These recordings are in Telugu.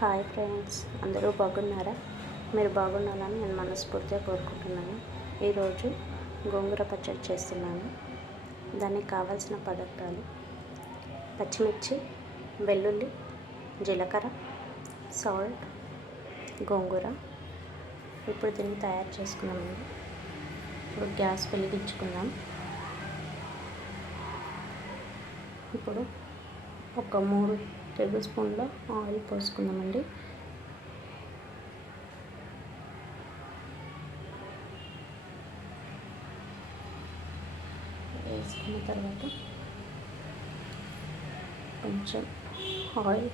హాయ్ ఫ్రెండ్స్, అందరూ బాగున్నారా? మీరు బాగున్నారని నేను మనస్ఫూర్తిగా కోరుకుంటున్నాను. ఈరోజు గోంగూర పచ్చడి చేస్తున్నాను. దానికి కావాల్సిన పదార్థాలు: పచ్చిమిర్చి, వెల్లుల్లి, జీలకర్ర, సాల్ట్, గోంగూర. ఇప్పుడు దీన్ని తయారు చేసుకున్నామండి. ఇప్పుడు గ్యాస్ వెలిగించుకుందాం. ఇప్పుడు ఒక 3 టేబుల్ స్పూన్ల ఆయిల్ పోసుకుందామండి. వేసుకున్న తర్వాత కొంచెం ఆయిల్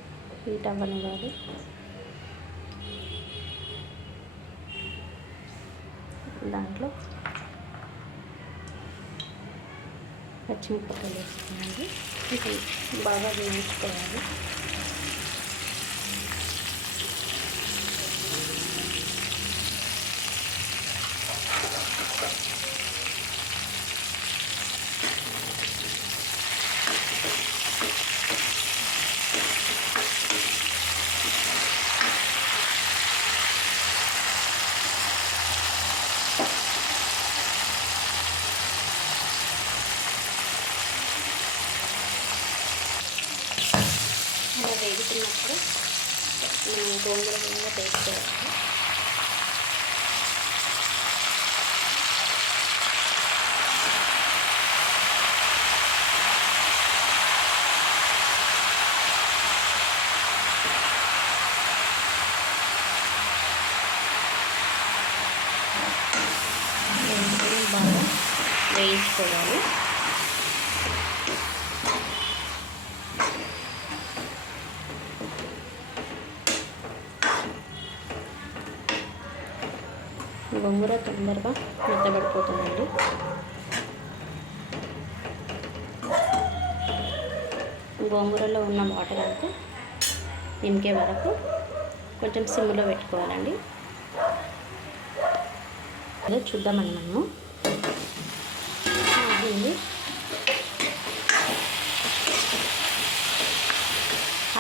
హీట్ అవ్వనివ్వాలి. దాంట్లో పచ్చిమిరపకాయలు వేసుకున్నాండి. ఇది బాగా వేయించుకోవాలి. అలా వేగుతున్నప్పుడు మనం గోంగూర వేసుకోవాలి. బాగా వేయించుకోవాలి. గోంగూర తొందరగా మెత్తబడిపోతుందండి. గోంగూరలో ఉన్న వాటర్ అంతా ఇంకే వరకు కొంచెం సిమ్లో పెట్టుకోవాలండి. అదే చూద్దామని మనము దీన్ని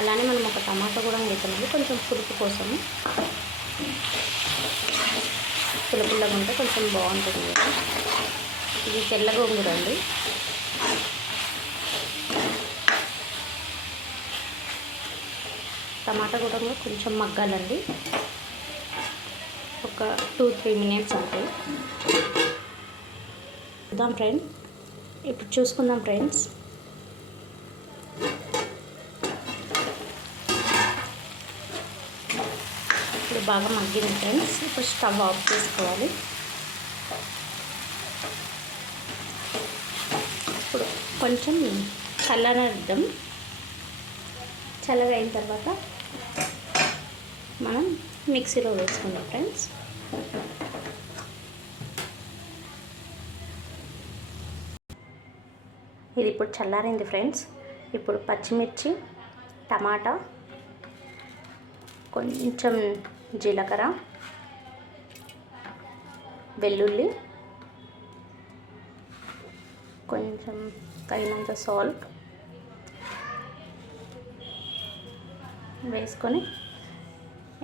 అలానే మనం ఒక టమాటా కూడా వేద్దామండి, కొంచెం పులుపు కోసము. పుల్లపుల్లగా ఉంటే కొంచెం బాగుంటుంది కదా. ఇది తెల్ల గోంగూర అండి. టమాటా కూడా కొంచెం మగ్గాలండి, ఒక 2-3 మినిట్స్ అవుతాయి. చూద్దాం ఫ్రెండ్స్, ఇప్పుడు చూసుకుందాం ఫ్రెండ్స్. ఇప్పుడు బాగా మగ్గింది ఫ్రెండ్స్. ఇప్పుడు స్టవ్ ఆఫ్ చేసుకోవాలి. ఇప్పుడు కొంచెం చల్లనిద్దాం. చల్లగా అయిన తర్వాత మనం మిక్సీలో వేసుకుందాం ఫ్రెండ్స్. ఇది ఇప్పుడు చల్లారింది ఫ్రెండ్స్. ఇప్పుడు పచ్చిమిర్చి, టమాటా, కొంచెం జీలకర్ర, వెల్లుల్లి, కొంచెం తగినంత సాల్ట్ వేసుకొని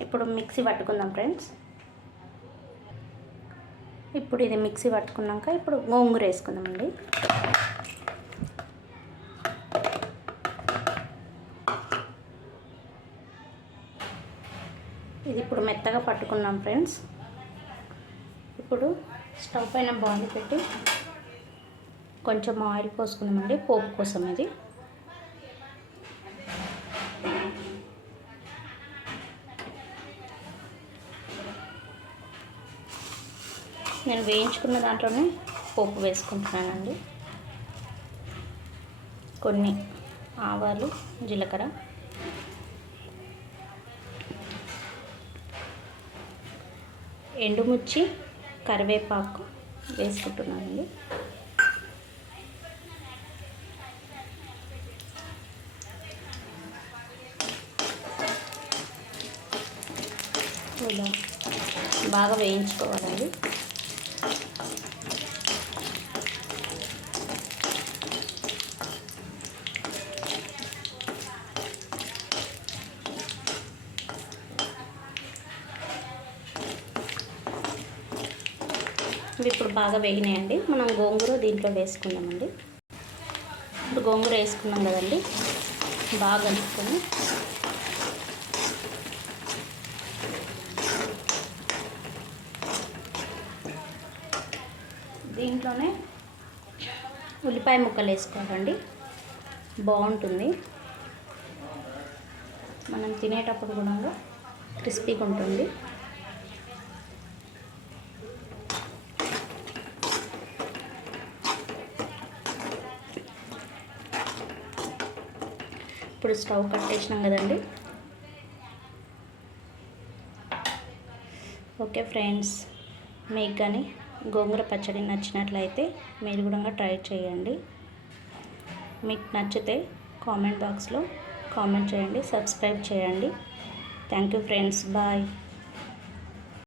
ఇప్పుడు మిక్సీ పట్టుకుందాం ఫ్రెండ్స్. ఇప్పుడు ఇది మిక్సీ పట్టుకున్నాక ఇప్పుడు గోంగూర వేసుకుందామండి. ఇది ఇప్పుడు మెత్తగా పట్టుకున్నాం ఫ్రెండ్స్. ఇప్పుడు స్టవ్ పైన బాండి పెట్టి కొంచెం ఆయిల్ పోసుకుందామండి, పోపు కోసం. ఇది నేను వేయించుకున్న దాంట్లోనే పోపు వేసుకుంటున్నానండి. కొన్ని ఆవాలు, జీలకర్ర, ఎండుమిర్చి, కరివేపాకు వేసుకుంటున్నానండి. ఇలా బాగా వేయించుకోవాలండి. ఇవి ఇప్పుడు బాగా వేగినాయండి. మనం గోంగూర దీంట్లో వేసుకుందామండి. ఇప్పుడు గోంగూర వేసుకున్నాం కదండి, బాగా కలుపుకొని దీంట్లోనే ఉల్లిపాయ ముక్కలు వేసుకోవాలండి. బాగుంటుంది, మనం తినేటప్పుడు కూడా క్రిస్పీగా ఉంటుంది. ఇప్పుడు స్టవ్ కట్టేసినాం కదండి. ఓకే ఫ్రెండ్స్, మీకు కానీ గోంగూర పచ్చడి నచ్చినట్లయితే మీరు కూడా ట్రై చేయండి. మీకు నచ్చితే కామెంట్ బాక్స్లో కామెంట్ చేయండి, సబ్స్క్రైబ్ చేయండి. Thank you friends, bye.